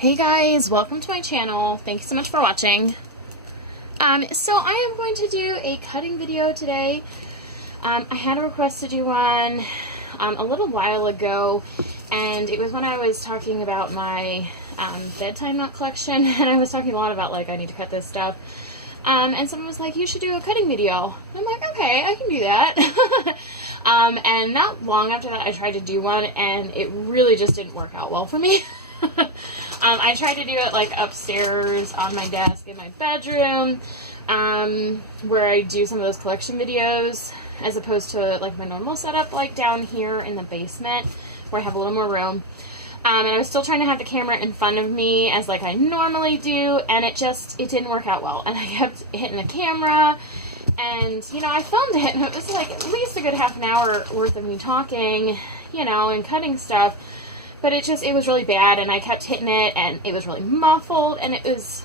Hey guys, welcome to my channel. Thank you so much for watching. So I am going to do a cutting video today. I had a request to do one a little while ago, and it was when I was talking about my bedtime note collection, and I was talking a lot about, like, I need to cut this stuff. And someone was like, you should do a cutting video. I'm like, okay, I can do that. And not long after that, I tried to do one, and it really just didn't work out well for me. I tried to do it like upstairs on my desk in my bedroom, where I do some of those collection videos, as opposed to like my normal setup, like down here in the basement, where I have a little more room. And I was still trying to have the camera in front of me as like I normally do, and it didn't work out well. And I kept hitting the camera, and you know, I filmed it, and it was like at least a good half an hour worth of me talking, you know, and cutting stuff. But it was really bad, and I kept hitting it, and it was really muffled, and it was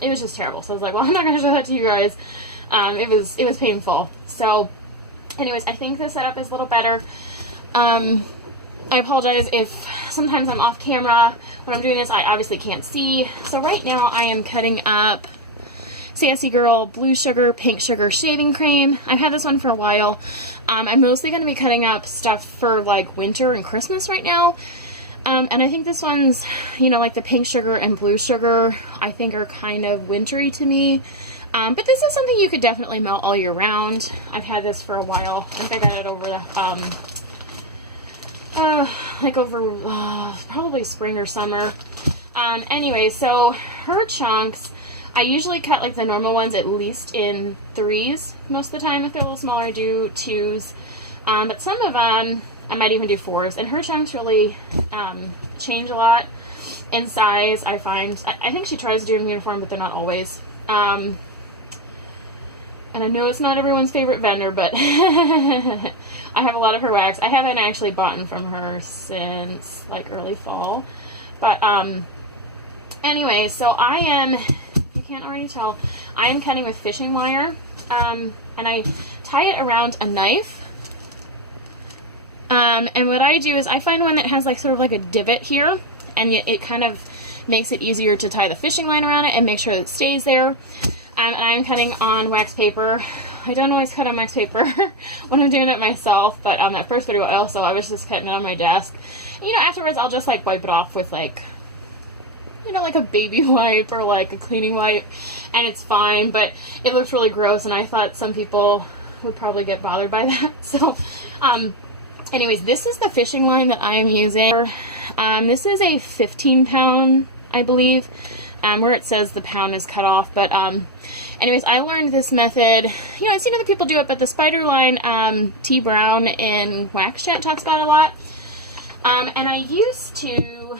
just terrible. So I was like, well, I'm not going to show that to you guys. It was painful. So, anyways, I think the setup is a little better. I apologize if sometimes I'm off camera when I'm doing this. I obviously can't see. So right now I am cutting up Sassy Girl Blue Sugar, Pink Sugar Shaving Cream. I've had this one for a while. I'm mostly going to be cutting up stuff for like winter and Christmas right now. And I think this one's, you know, like the Pink Sugar and Blue Sugar, I think are kind of wintry to me. But this is something you could definitely melt all year round. I've had this for a while. I think I got it over probably spring or summer. Anyway, so her chunks, I usually cut like the normal ones at least in 3s most of the time. If they're a little smaller, I do 2s. But some of them, I might even do 4s, and her chunks really change a lot in size, I find. I think she tries to do them uniform, but they're not always. And I know it's not everyone's favorite vendor, but I have a lot of her wax. I haven't actually bought from her since like early fall. But anyway, so I am, if you can't already tell, I am cutting with fishing wire, and I tie it around a knife. And what I do is I find one that has like sort of like a divot here, and it kind of makes it easier to tie the fishing line around it and make sure that it stays there. And I'm cutting on wax paper. I don't always cut on wax paper when I'm doing it myself, but on that first video also, I was just cutting it on my desk. And, you know, afterwards I'll just like wipe it off with like, you know, like a baby wipe or like a cleaning wipe, and it's fine, but it looks really gross, and I thought some people would probably get bothered by that. So, anyways, this is the fishing line that I am using. This is a 15-pound, I believe, where it says the pound is cut off. But anyways, I learned this method. You know, I've seen other people do it, but the spider line, T. Brown in Wax Chat talks about it a lot. And I used to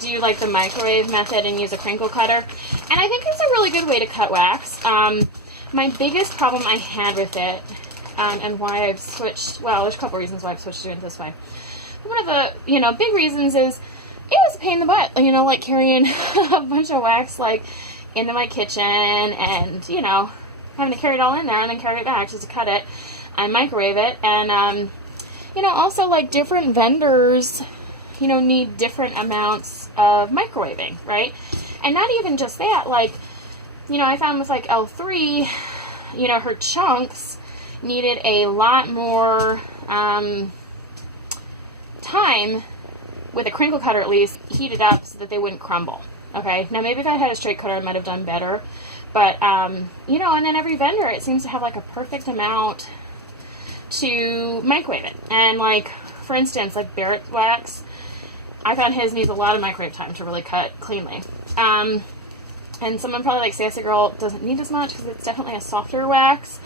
do like the microwave method and use a crinkle cutter. And I think it's a really good way to cut wax. My biggest problem I had with it, and why I've switched, well, there's a couple reasons why I've switched to doing it this way. One of the, you know, big reasons is it was a pain in the butt, you know, like carrying a bunch of wax, like, into my kitchen, and, you know, having to carry it all in there and then carry it back just to cut it and microwave it. And, you know, also, like, different vendors, you know, need different amounts of microwaving, right? And not even just that, like, you know, I found with, like, L3, you know, her chunks needed a lot more time, with a crinkle cutter at least, heated up so that they wouldn't crumble. Okay, now maybe if I had a straight cutter I might have done better, but you know, and then every vendor, it seems to have like a perfect amount to microwave it. And like, for instance, like Barrett's wax, I found his needs a lot of microwave time to really cut cleanly. And someone probably like Sassy Girl doesn't need as much because it's definitely a softer wax.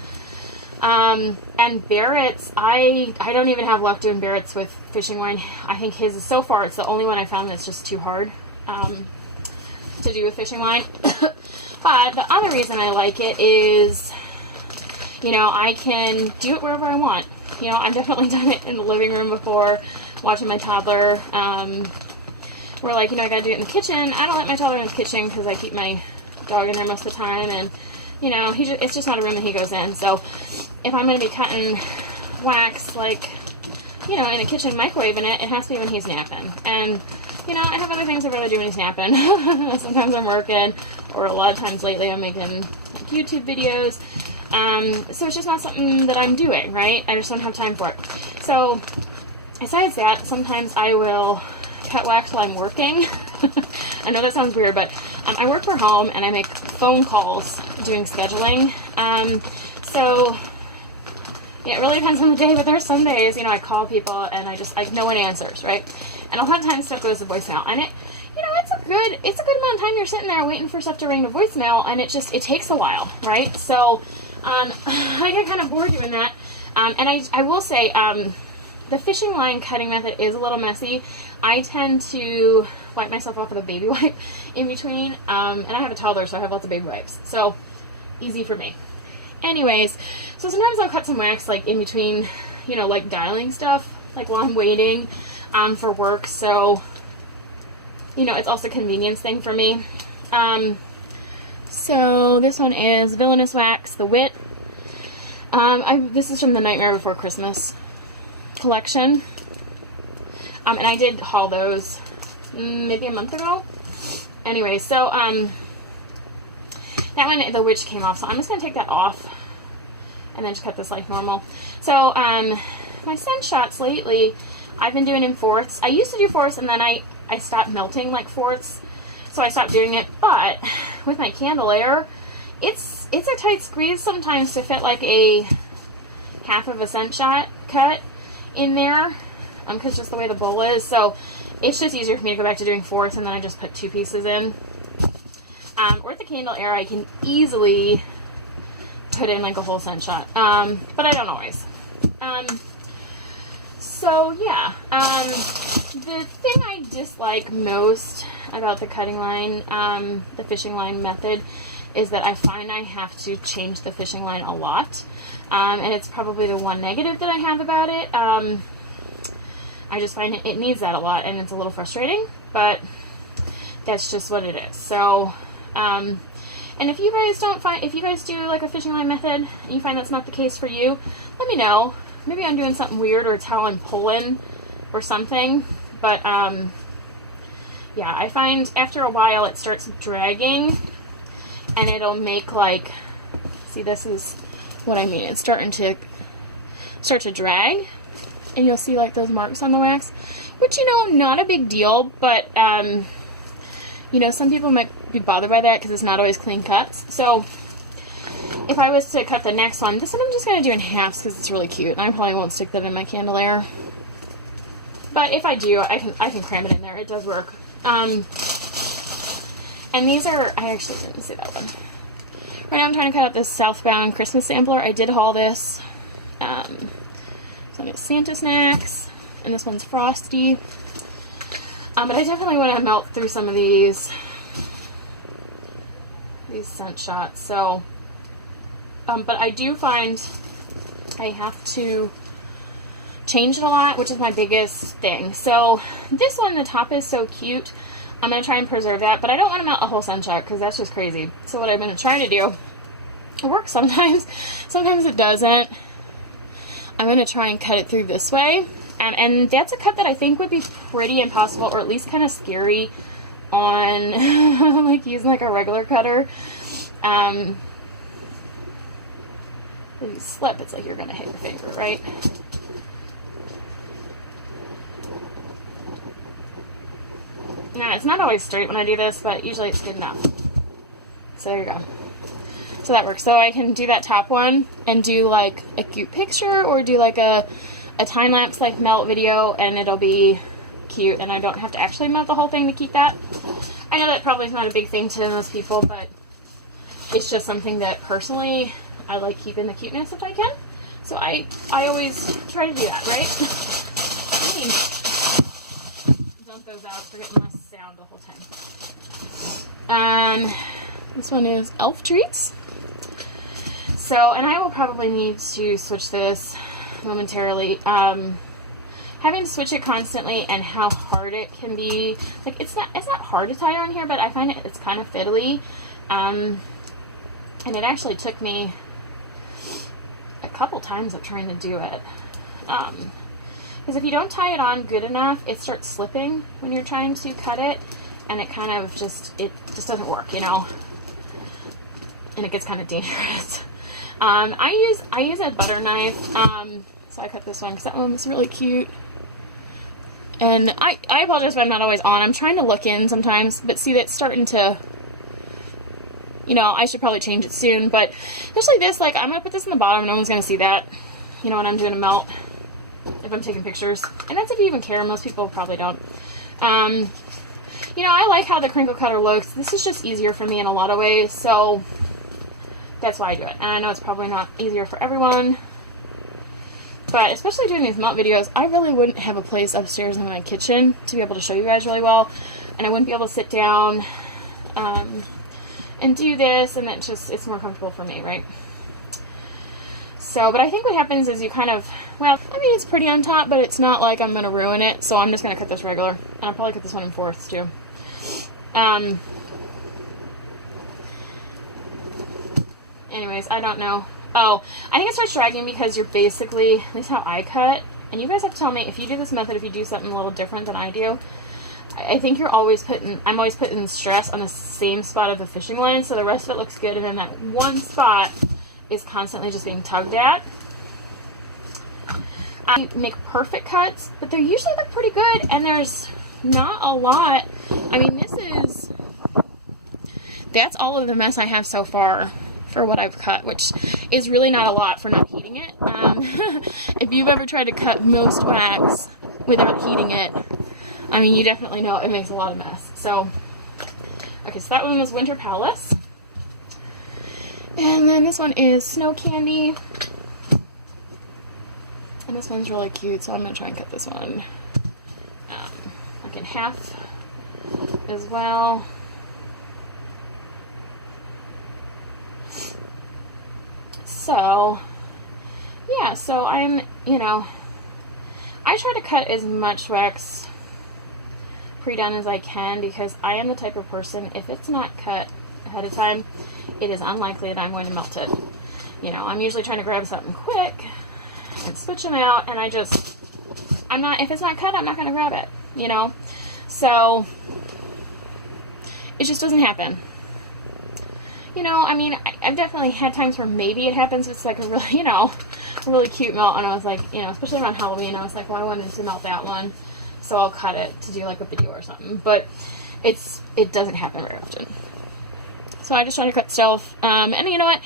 And Barrett's, I don't even have luck doing Barrett's with fishing wine. I think his is, so far, it's the only one I found that's just too hard, to do with fishing wine. But the other reason I like it is, you know, I can do it wherever I want. You know, I've definitely done it in the living room before, watching my toddler, where like, you know, I gotta do it in the kitchen. I don't let my toddler in the kitchen because I keep my dog in there most of the time, and you know, it's just not a room that he goes in. So if I'm going to be cutting wax, like you know, in the kitchen microwaving it, it has to be when he's napping. And, you know, I have other things I'd rather do when he's napping. Sometimes I'm working, or a lot of times lately I'm making like YouTube videos. So it's just not something that I'm doing, right? I just don't have time for it. So, besides that, sometimes I will cut wax while I'm working. I know that sounds weird, but I work from home and I make phone calls doing scheduling. So yeah, it really depends on the day, but there's some days, you know, I call people and no one answers, right? And a lot of times stuff goes to voicemail, and you know, it's a good amount of time you're sitting there waiting for stuff to ring to voicemail, and it takes a while, right? So I get kind of bored doing that. And I will say, the fishing line cutting method is a little messy. I tend to wipe myself off with a baby wipe in between, and I have a toddler, so I have lots of baby wipes, so easy for me. Anyways, so sometimes I'll cut some wax like in between, you know, like dialing stuff, like while I'm waiting for work, so, you know, it's also a convenience thing for me. So this one is Villainous Wax, the Wit. This is from the Nightmare Before Christmas collection. And I did haul those maybe a month ago. Anyway, so that one, the witch came off, so I'm just going to take that off and then just cut this like normal. So my scent shots lately, I've been doing in fourths. I used to do fourths, and then I stopped melting like fourths, so I stopped doing it. But with my candelier, it's a tight squeeze sometimes to fit like a half of a scent shot cut in there, because just the way the bowl is. So it's just easier for me to go back to doing fourths, and then I just put 2 pieces in. Or with the candelier, I can easily put in like a whole scent shot, but I don't always. So yeah, the thing I dislike most about the cutting line, the fishing line method, is that I find I have to change the fishing line a lot, and it's probably the one negative that I have about it. I just find it needs that a lot, and it's a little frustrating, but that's just what it is. So, and if you guys do like a fishing line method, and you find that's not the case for you, let me know. Maybe I'm doing something weird, or it's how I'm pulling, or something. But, yeah, I find after a while it starts dragging, and it'll make like, see, this is what I mean. It's starting to start to drag, and you'll see like those marks on the wax, which, you know, not a big deal, but, you know, some people might be bothered by that because it's not always clean cuts. So if I was to cut the next one, this one I'm just going to do in halves because it's really cute, and I probably won't stick that in my candelier. But if I do, I can cram it in there. It does work. And these are, I actually didn't see that one. Right now I'm trying to cut out this Southbound Christmas sampler. I did haul this. So I got Santa Snacks, and this one's Frosty. But I definitely want to melt through some of these scent shots. So, but I do find I have to change it a lot, which is my biggest thing. So this one, the top is so cute. I'm going to try and preserve that, but I don't want to melt a whole scent shot because that's just crazy. So what I'm going to try to do, it works sometimes, sometimes it doesn't. I'm going to try and cut it through this way. And that's a cut that I think would be pretty impossible, or at least kind of scary on like using like a regular cutter. If you slip, it's like you're going to hit your finger, right? Now, it's not always straight when I do this, but usually it's good enough. So there you go. So that works. So I can do that top one and do like a cute picture, or do like a time-lapse like melt video, and it'll be cute, and I don't have to actually melt the whole thing to keep that. I know that probably is not a big thing to most people, but it's just something that personally I like keeping the cuteness if I can. So I always try to do that, right? Dump those out, forgetting my sound the whole time. This one is Elf Treats. So, and I will probably need to switch this momentarily. Having to switch it constantly, and how hard it can be. Like, it's not hard to tie on here, but I find it's kind of fiddly. And it actually took me a couple times of trying to do it. Because if you don't tie it on good enough, it starts slipping when you're trying to cut it, and it kind of just doesn't work, you know, and it gets kind of dangerous. I use a butter knife, so I cut this one because that one was really cute. And I apologize if I'm not always on. I'm trying to look in sometimes, but see, that's starting to, you know, I should probably change it soon. But especially this, like, I'm going to put this in the bottom. No one's going to see that, you know, when I'm doing a melt, if I'm taking pictures. And that's if you even care. Most people probably don't. You know, I like how the crinkle cutter looks. This is just easier for me in a lot of ways, so that's why I do it. And I know it's probably not easier for everyone, but especially doing these melt videos, I really wouldn't have a place upstairs in my kitchen to be able to show you guys really well, and I wouldn't be able to sit down and do this, and it's more comfortable for me, right? So, but I think what happens is you kind of, well, I mean, it's pretty on top, but it's not like I'm going to ruin it, so I'm just going to cut this regular, and I'll probably cut this one in fourths, too. Anyways, I don't know. Oh, I think it starts dragging because you're basically, at least how I cut, and you guys have to tell me if you do this method, if you do something a little different than I do. I think I'm always putting stress on the same spot of the fishing line, so the rest of it looks good, and then that one spot is constantly just being tugged at. I make perfect cuts, but they usually look pretty good, and there's not a lot. I mean, that's all of the mess I have so far for what I've cut, which is really not a lot for not heating it. If you've ever tried to cut most wax without heating it, I mean, you definitely know it makes a lot of mess. So, okay, so that one was Winter Palace. And then this one is Snow Candy. And this one's really cute, so I'm going to try and cut this one like in half as well. So, yeah, so I'm, you know, I try to cut as much wax pre-done as I can, because I am the type of person, if it's not cut ahead of time, it is unlikely that I'm going to melt it. You know, I'm usually trying to grab something quick and switch them out, and if it's not cut, I'm not going to grab it, you know? So, it just doesn't happen. You know, I mean, I've definitely had times where maybe it happens. It's like a really, you know, a really cute melt, and I was like, you know, especially around Halloween, I was like, well, I wanted to melt that one, so I'll cut it to do like a video or something. But it doesn't happen very often. So I just try to cut stuff, and you know what?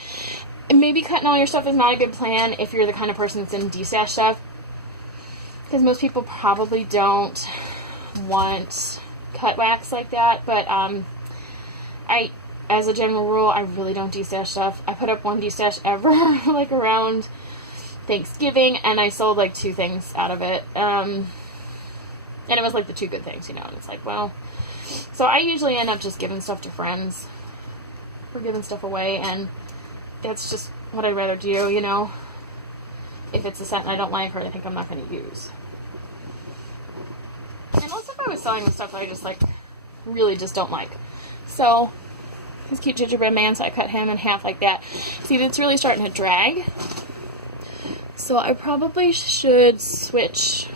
Maybe cutting all your stuff is not a good plan if you're the kind of person that's in destash stuff, because most people probably don't want cut wax like that. But as a general rule, I really don't destash stuff. I put up one destash ever, like around Thanksgiving, and I sold like 2 things out of it. And it was like the 2 good things, you know, and it's like, well, so I usually end up just giving stuff to friends or giving stuff away, and that's just what I'd rather do, you know, if it's a scent I don't like or I think I'm not going to use. And also if I was selling the stuff that I just like, really just don't like. So, this cute gingerbread man, so I cut him in half like that. See, it's really starting to drag. So I probably should switch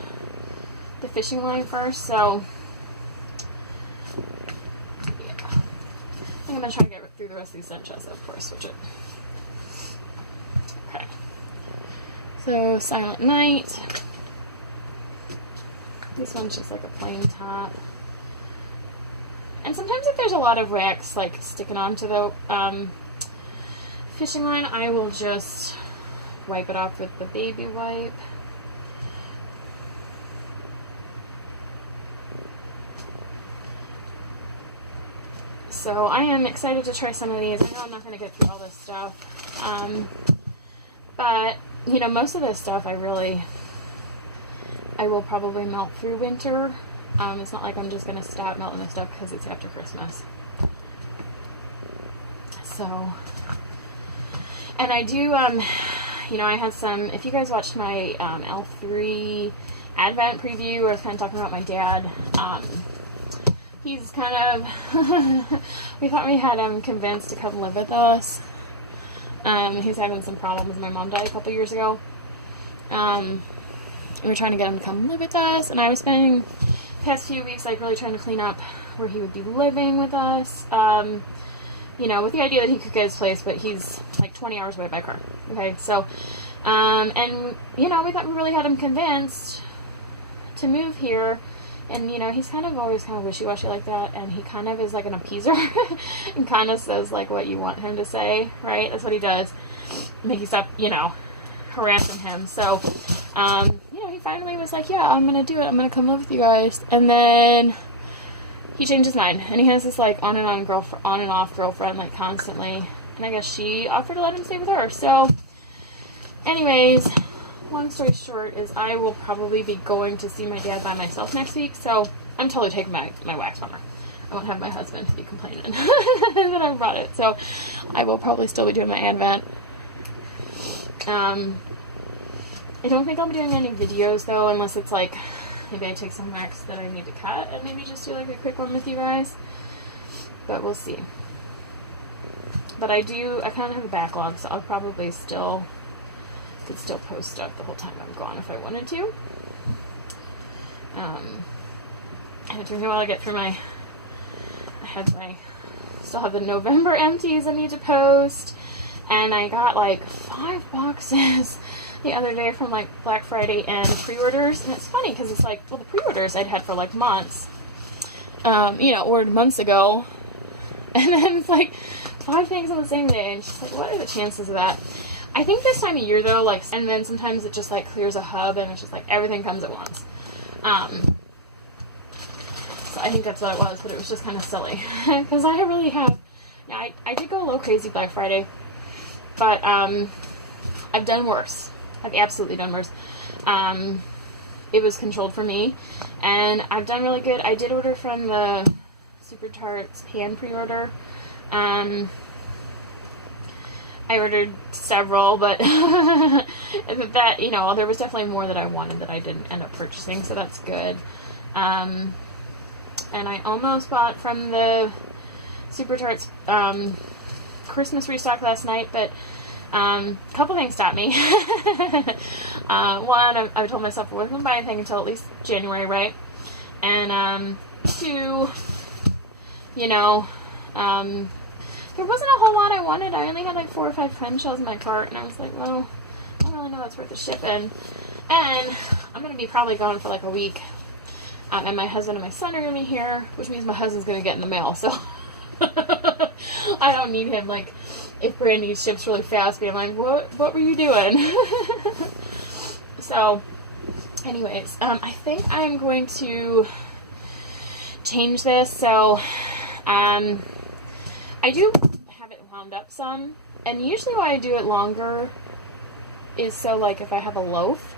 the fishing line first, so yeah. I think I'm going to try to get through the rest of these scent chests before I switch it. Okay. So, Silent Night. This one's just like a plain top. And sometimes if there's a lot of wax like sticking onto the fishing line, I will just wipe it off with the baby wipe. So I am excited to try some of these. I know I'm not going to get through all this stuff. But, you know, most of this stuff I will probably melt through winter. It's not like I'm just going to stop melting this stuff because it's after Christmas. So, and I do, you know, I had some, if you guys watched my L3 Advent preview, where I was kind of talking about my dad, he's kind of, we thought we had him convinced to come live with us. He's having some problems. My mom died a couple years ago. we were trying to get him to come live with us, and I was spending the past few weeks like really trying to clean up where he would be living with us, you know, with the idea that he could get his place, but he's like 20 hours away by car. Okay, so and you know, we thought we really had him convinced to move here. And, you know, he's kind of always kind of wishy-washy like that, and he kind of is like an appeaser and kind of says, like, what you want him to say, right? That's what he does. Make you stop, you know, harassing him. So, you know, he finally was like, yeah, I'm going to do it. I'm going to come live with you guys. And then he changed his mind, and he has this, like, on and off girlfriend, like, constantly. And I guess she offered to let him stay with her. So, anyways, long story short is I will probably be going to see my dad by myself next week, so I'm totally taking my wax from her. I won't have my husband to be complaining that I brought it, so I will probably still be doing my Advent. I don't think I'll be doing any videos, though, unless it's like, maybe I take some wax that I need to cut, and maybe just do like a quick one with you guys, but we'll see. But I kind of have a backlog, so I'll probably could still post stuff the whole time I'm gone if I wanted to. And it took me a while to get through still have the November empties I need to post, and I got like 5 boxes the other day from like Black Friday and pre-orders, and it's funny because it's like, well, the pre-orders I'd had for like months, you know, ordered months ago, and then it's like 5 things on the same day, and it's just like, what are the chances of that? I think this time of year, though, like, and then sometimes it just, like, clears a hub, and it's just, like, everything comes at once. So I think that's what it was, but it was just kind of silly. Because I really have, yeah, I did go a little crazy Black Friday, but, I've done worse. I've absolutely done worse. It was controlled for me, and I've done really good. I did order from the Super Tarts pan pre-order. I ordered several, but that, you know, there was definitely more that I wanted that I didn't end up purchasing, so that's good. And I almost bought from the Super Tarts Christmas restock last night, but a couple things stopped me. One, I told myself I wasn't going to buy anything until at least January, right? And 2, you know, there wasn't a whole lot I wanted. I only had like 4 or 5 clamshells in my cart, and I was like, well, I don't really know what's worth the shipping. And I'm going to be probably gone for like a week. And my husband and my son are going to be here, which means my husband's going to get in the mail, so I don't need him, like, if Brandy ships really fast, being like, what were you doing? So, anyways, I think I'm going to change this, so, I do have it wound up some, and usually why I do it longer is so, like, if I have a loaf,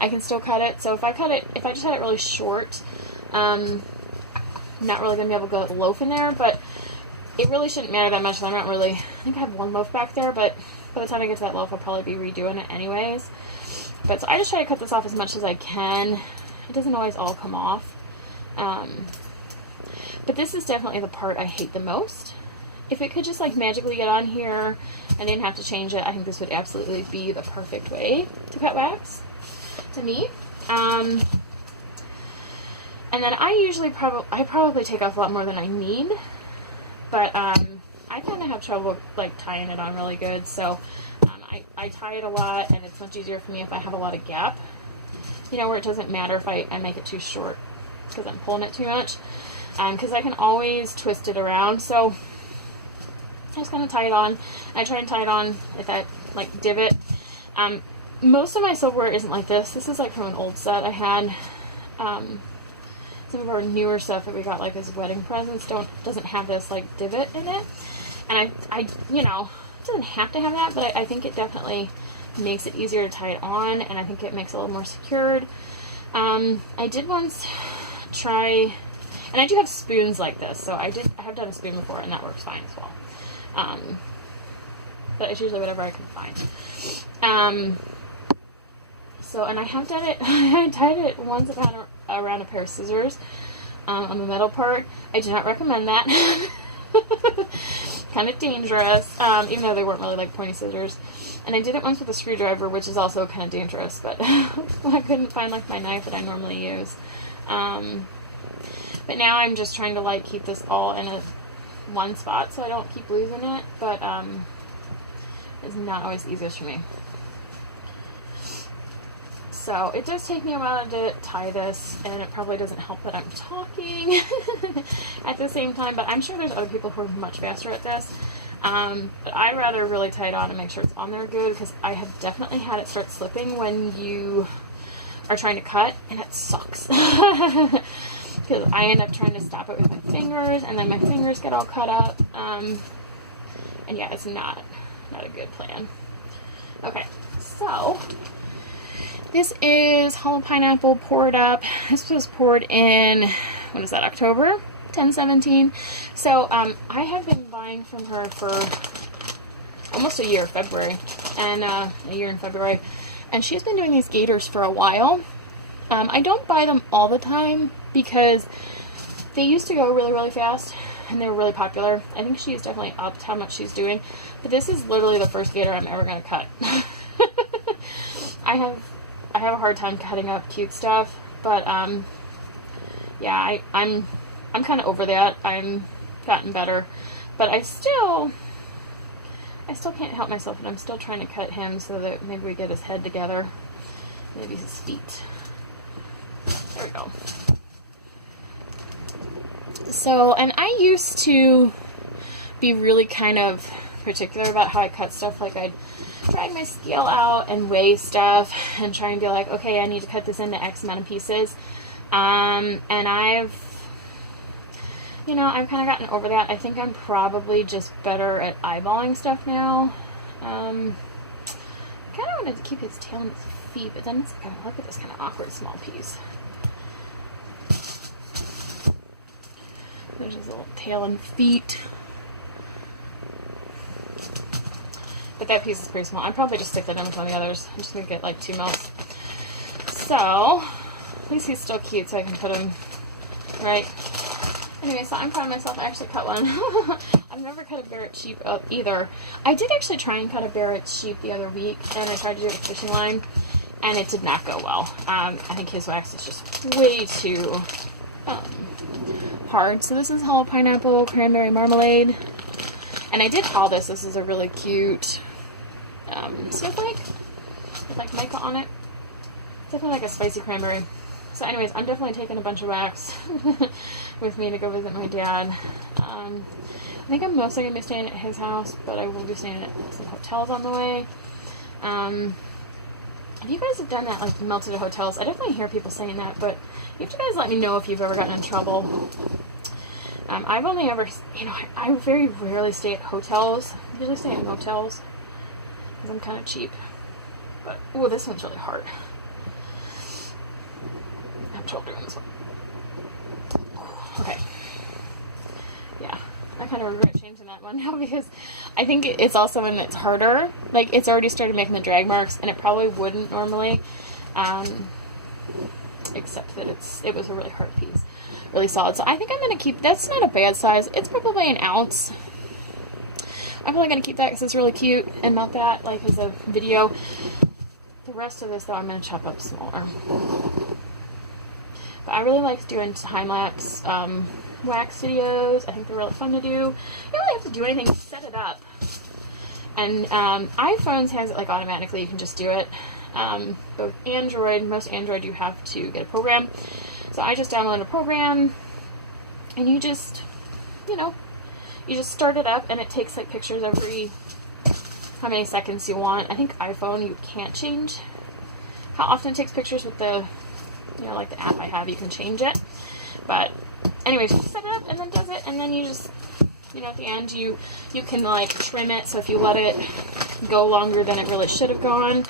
I can still cut it. So if I just had it really short, I'm not really going to be able to get a loaf in there, but it really shouldn't matter that much. I'm not really, I think I have 1 loaf back there, but by the time I get to that loaf, I'll probably be redoing it anyways. But so I just try to cut this off as much as I can. It doesn't always all come off. But this is definitely the part I hate the most. If it could just, like, magically get on here and I didn't have to change it, I think this would absolutely be the perfect way to cut wax, to me. And then I usually probably take off a lot more than I need, but I kind of have trouble, like, tying it on really good, so I tie it a lot, and it's much easier for me if I have a lot of gap, you know, where it doesn't matter if I make it too short because I'm pulling it too much, because I can always twist it around. So I just kind of tie it on. I try and tie it on at that, like, divot. Most of my silverware isn't like this. This is, like, from an old set I had. Some of our newer stuff that we got, like, as wedding presents doesn't have this, like, divot in it. And I you know, it doesn't have to have that, but I think it definitely makes it easier to tie it on, and I think it makes it a little more secured. I did once try, and I do have spoons like this, so I have done a spoon before, and that works fine as well. But it's usually whatever I can find. So, and I have done it, I tied it once around a pair of scissors, on the metal part. I do not recommend that. kind of dangerous, even though they weren't really like pointy scissors. And I did it once with a screwdriver, which is also kind of dangerous, but I couldn't find like my knife that I normally use. But now I'm just trying to like keep this all in one spot so I don't keep losing it, but it's not always the easiest for me. So it does take me a while to tie this, and it probably doesn't help that I'm talking at the same time, but I'm sure there's other people who are much faster at this. But I'd rather really tie it on and make sure it's on there good, because I have definitely had it start slipping when you are trying to cut, and it sucks. Because I end up trying to stop it with my fingers, and then my fingers get all cut up. And yeah, it's not a good plan. Okay, so this is hollow pineapple poured up. This was poured in, what is that, October 10/17. So I have been buying from her for almost a year, February, and a year in February. And she's been doing these gaiters for a while. I don't buy them all the time because they used to go really, really fast and they were really popular. I think she's definitely upped how much she's doing. But this is literally the first gaiter I'm ever going to cut. I have a hard time cutting up cute stuff, but yeah, I'm kind of over that. I'm gotten better, but I still can't help myself, and I'm still trying to cut him so that maybe we get his head together, maybe his feet. There we go. So, and I used to be really kind of particular about how I cut stuff. Like, I'd drag my scale out and weigh stuff and try and be like, okay, I need to cut this into X amount of pieces. And I've kind of gotten over that. I think I'm probably just better at eyeballing stuff now. I kind of wanted to keep his tail and his feet, but then it's like, oh, look at this kind of awkward small piece. There's his little tail and feet. But that piece is pretty small. I'd probably just stick that in with one of the others. I'm just going to get like 2 mils. So, at least he's still cute so I can put him right. Anyway, so I'm proud of myself. I actually cut one. I've never cut a Barrett sheep up either. I did actually try and cut a Barrett sheep the other week, and I tried to do it with fishing line, and it did not go well. I think his wax is just way too hard. So this is hollow pineapple cranberry marmalade, and I did haul this. This is a really cute snowflake with like mica on it. Definitely like a spicy cranberry. So anyways, I'm definitely taking a bunch of wax with me to go visit my dad. I think I'm mostly going to be staying at his house, but I will be staying at some hotels on the way. If you guys have done that, like melted at hotels, I definitely hear people saying that, but you have to guys let me know if you've ever gotten in trouble. I've only ever, I very rarely stay at hotels. I usually stay in motels because I'm kind of cheap. But, ooh, this one's really hard. I have trouble doing this one. Okay. Yeah. I kind of regret changing that one now because I think it's also when it's harder. Like, it's already started making the drag marks, and it probably wouldn't normally. Except that it was a really hard piece. Really solid. So I think I'm going to keep, that's not a bad size. It's probably an ounce. I'm probably going to keep that because it's really cute and melt that like as a video. The rest of this though I'm going to chop up smaller. But I really like doing time-lapse wax videos. I think they're really fun to do. You don't really have to do anything, set it up. And iPhones has it like automatically, you can just do it. Both Android, most Android you have to get a program. So I just downloaded a program, and you just start it up, and it takes like pictures every how many seconds you want. I think iPhone you can't change how often it takes pictures with the, like the app I have, you can change it. But anyways, set it up and then does it, and then you just, at the end you can like trim it. So if you let it go longer than it really should have gone,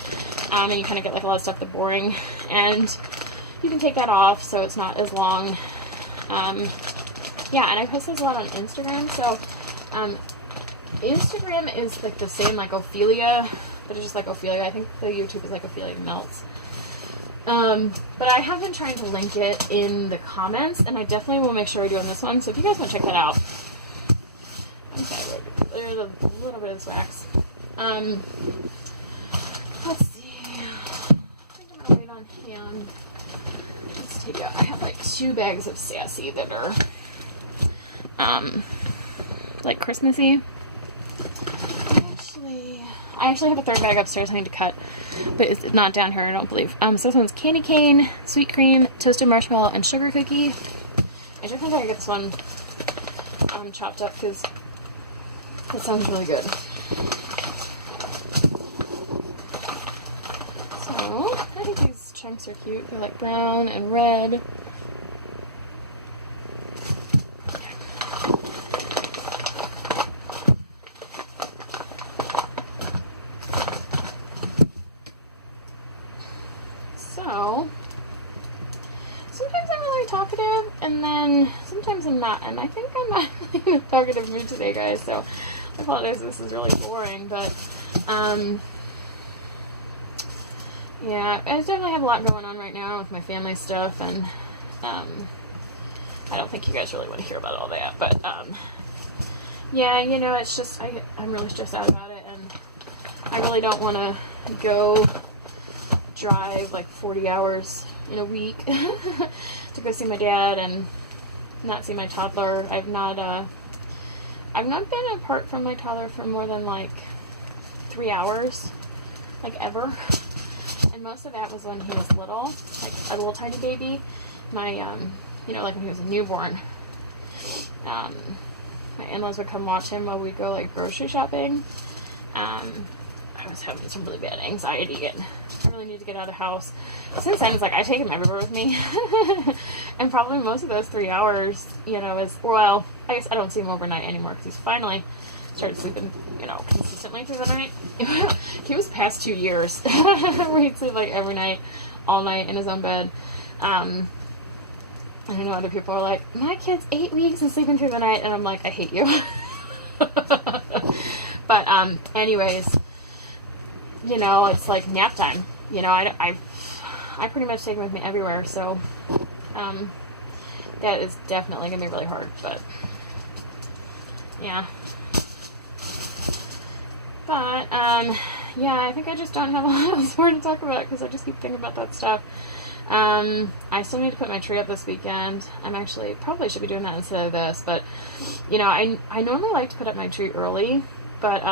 and you kind of get like a lot of stuff that's boring, and you can take that off so it's not as long. Yeah, and I post this a lot on Instagram. So Instagram is like the same like Ophelia, but it's just like Ophelia. I think the YouTube is like Ophelia Melts. But I have been trying to link it in the comments, and I definitely will make sure I do on this one. So if you guys want to check that out, Okay, there's a little bit of this wax. Let's see. I think I'm gonna wait on him. Let's take out. I have like 2 bags of sassy that are like Christmassy. I actually have a 3rd bag upstairs I need to cut, but it's not down here, I don't believe. So this one's candy cane, sweet cream, toasted marshmallow, and sugar cookie. I just think I get this one chopped up because it sounds really good. So I think these chunks are cute. They're like brown and red. So, sometimes I'm really talkative, and then sometimes I'm not, and I think I'm not in a talkative mood today, guys, so I apologize if this is really boring, but, yeah, I definitely have a lot going on right now with my family stuff, and, I don't think you guys really want to hear about all that, but, yeah, you know, it's just, I'm really stressed out about it, and I really don't want to go drive like 40 hours in a week to go see my dad and not see my toddler. I've not been apart from my toddler for more than like 3 hours, like ever. And most of that was when he was little, like a little tiny baby. My, you know, like when he was a newborn. My in-laws would come watch him while we go like grocery shopping. I was having some really bad anxiety and I really need to get out of the house. Since then, it's like I take him everywhere with me. And probably most of those 3 hours, you know, is, well, I guess I don't see him overnight anymore because he's finally started sleeping, you know, consistently through the night. He was past 2 years where he'd sleep like every night, all night in his own bed. I know other people are like, my kid's 8 weeks and sleeping through the night, and I'm like, I hate you. But, anyways, you know, it's like nap time. You know, I pretty much take him with me everywhere, so, that is definitely going to be really hard, but, yeah. But, yeah, I think I just don't have a lot else more to talk about, because I just keep thinking about that stuff. I still need to put my tree up this weekend. I'm actually, probably should be doing that instead of this, but, you know, I normally like to put up my tree early, but,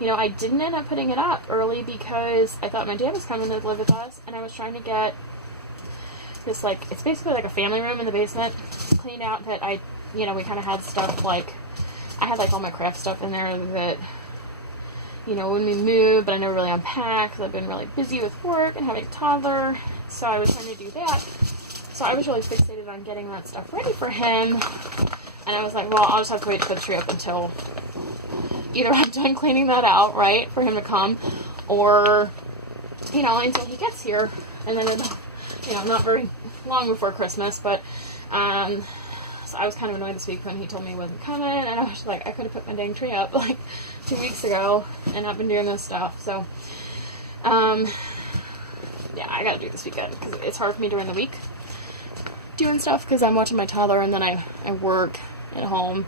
you know, I didn't end up putting it up early because I thought my dad was coming to live with us, and I was trying to get this, like, it's basically like a family room in the basement cleaned out that you know, we kind of had stuff, like, I had, like, all my craft stuff in there that, you know, when we moved, but I never really unpacked because I've been really busy with work and having a toddler, so I was trying to do that. So I was really fixated on getting that stuff ready for him, and I was like, well, I'll just have to wait to put the tree up until either I'm done cleaning that out, right, for him to come, or, you know, until he gets here, and then, you know, not very long before Christmas, but, so I was kind of annoyed this week when he told me he wasn't coming, and I was like, I could have put my dang tree up, like, 2 weeks ago, and I've been doing this stuff, so, yeah, I gotta do it this weekend, because it's hard for me during the week doing stuff, because I'm watching my toddler, and then I work at home.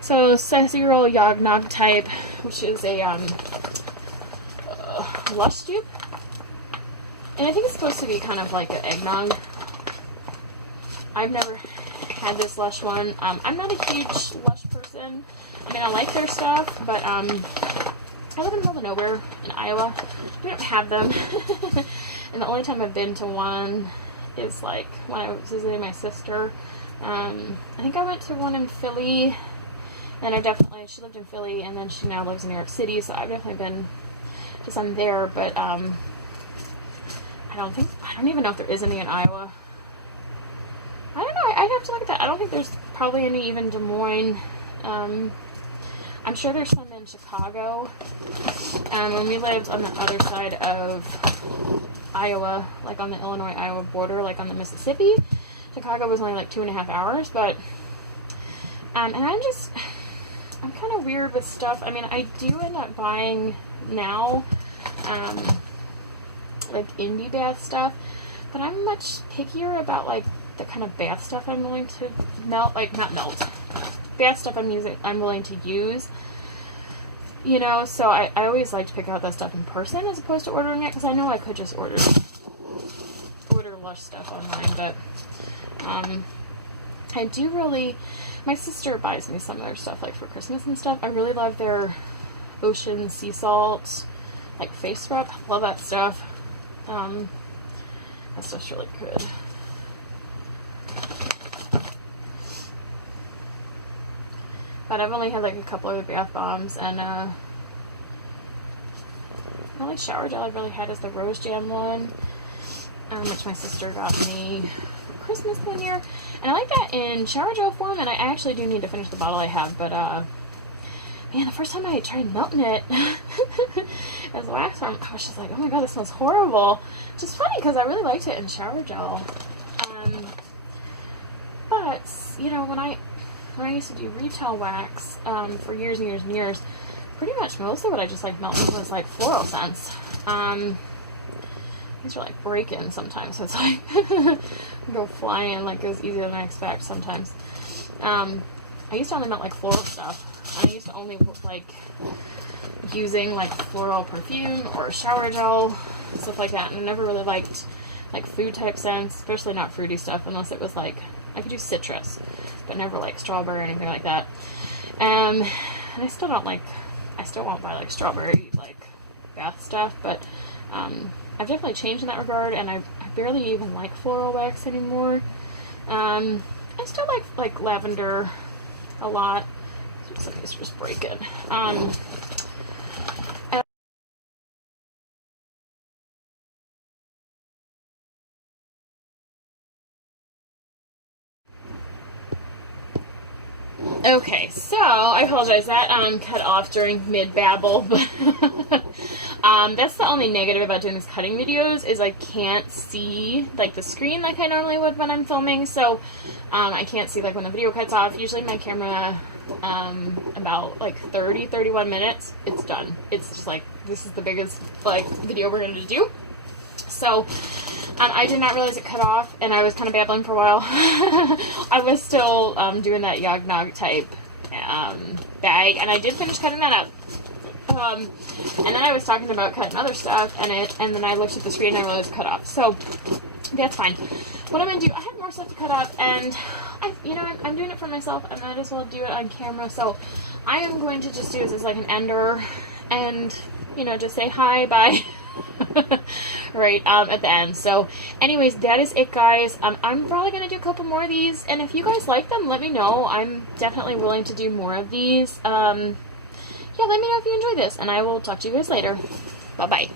So, Sassy Roll Yognog type, which is a, lush dupe, and I think it's supposed to be kind of like an eggnog. I've never had this Lush one. I'm not a huge Lush person. I mean, I like their stuff, but, I live in the middle of nowhere in Iowa. We don't have them. And the only time I've been to one is, like, when I was visiting my sister. I think I went to one in Philly, and she lived in Philly, and then she now lives in New York City, so I've definitely been to some there, but, I don't even know if there is any in Iowa. I don't know, I'd have to look at that. I don't think there's probably any even Des Moines. I'm sure there's some in Chicago. When we lived on the other side of Iowa, like on the Illinois-Iowa border, like on the Mississippi, Chicago was only like 2.5 hours, but, and I'm kind of weird with stuff. I mean, I do end up buying now, like indie bath stuff, but I'm much pickier about, like, the kind of bath stuff I'm willing to melt, like, not melt, bath stuff I'm willing to use. You know, so I always like to pick out that stuff in person as opposed to ordering it, because I know I could just order Lush stuff online, but I do really, my sister buys me some of their stuff like for Christmas and stuff. I really love their ocean sea salt like face scrub. Love that stuff. That stuff's really good. But I've only had like a couple of bath bombs, and the only shower gel I've really had is the Rose Jam one, which my sister got me for Christmas one year. And I like that in shower gel form, and I actually do need to finish the bottle I have, but man, the first time I tried melting it as wax form, I was just like, oh my god, this smells horrible. Which is funny, because I really liked it in shower gel. But, you know, when I used to do retail wax for years and years and years, pretty much most of what I just like melting was like floral scents. These are like break-in sometimes, so it's like go flying like it was easier than I expect sometimes. I used to only melt like floral stuff. I used to only like using like floral perfume or shower gel, stuff like that, and I never really liked like food type scents, especially not fruity stuff, unless it was like, I could do citrus, but never like strawberry or anything like that. And I still won't buy like strawberry like bath stuff, but I've definitely changed in that regard, and I barely even like floral wax anymore. I still like lavender a lot. Looks like it's just breaking. Okay, so I apologize, that cut off during mid-babble, but that's the only negative about doing these cutting videos, is I can't see like the screen like I normally would when I'm filming. So I can't see like when the video cuts off. Usually my camera, about like 31 minutes, it's done. It's just like, this is the biggest like video we're going to do. So I did not realize it cut off, and I was kind of babbling for a while. I was still doing that Yognog type bag, and I did finish cutting that up. And then I was talking about cutting other stuff, and then I looked at the screen and I realized it cut off. So that's fine. What I'm going to do, I have more stuff to cut up, and I'm doing it for myself. I might as well do it on camera. So I am going to just do this as like an ender, and just say hi, bye. Right at the end. So anyways, that is it, guys. I'm probably gonna do a couple more of these, and if you guys like them, let me know. I'm definitely willing to do more of these. Yeah, let me know if you enjoy this, and I will talk to you guys later. Bye bye.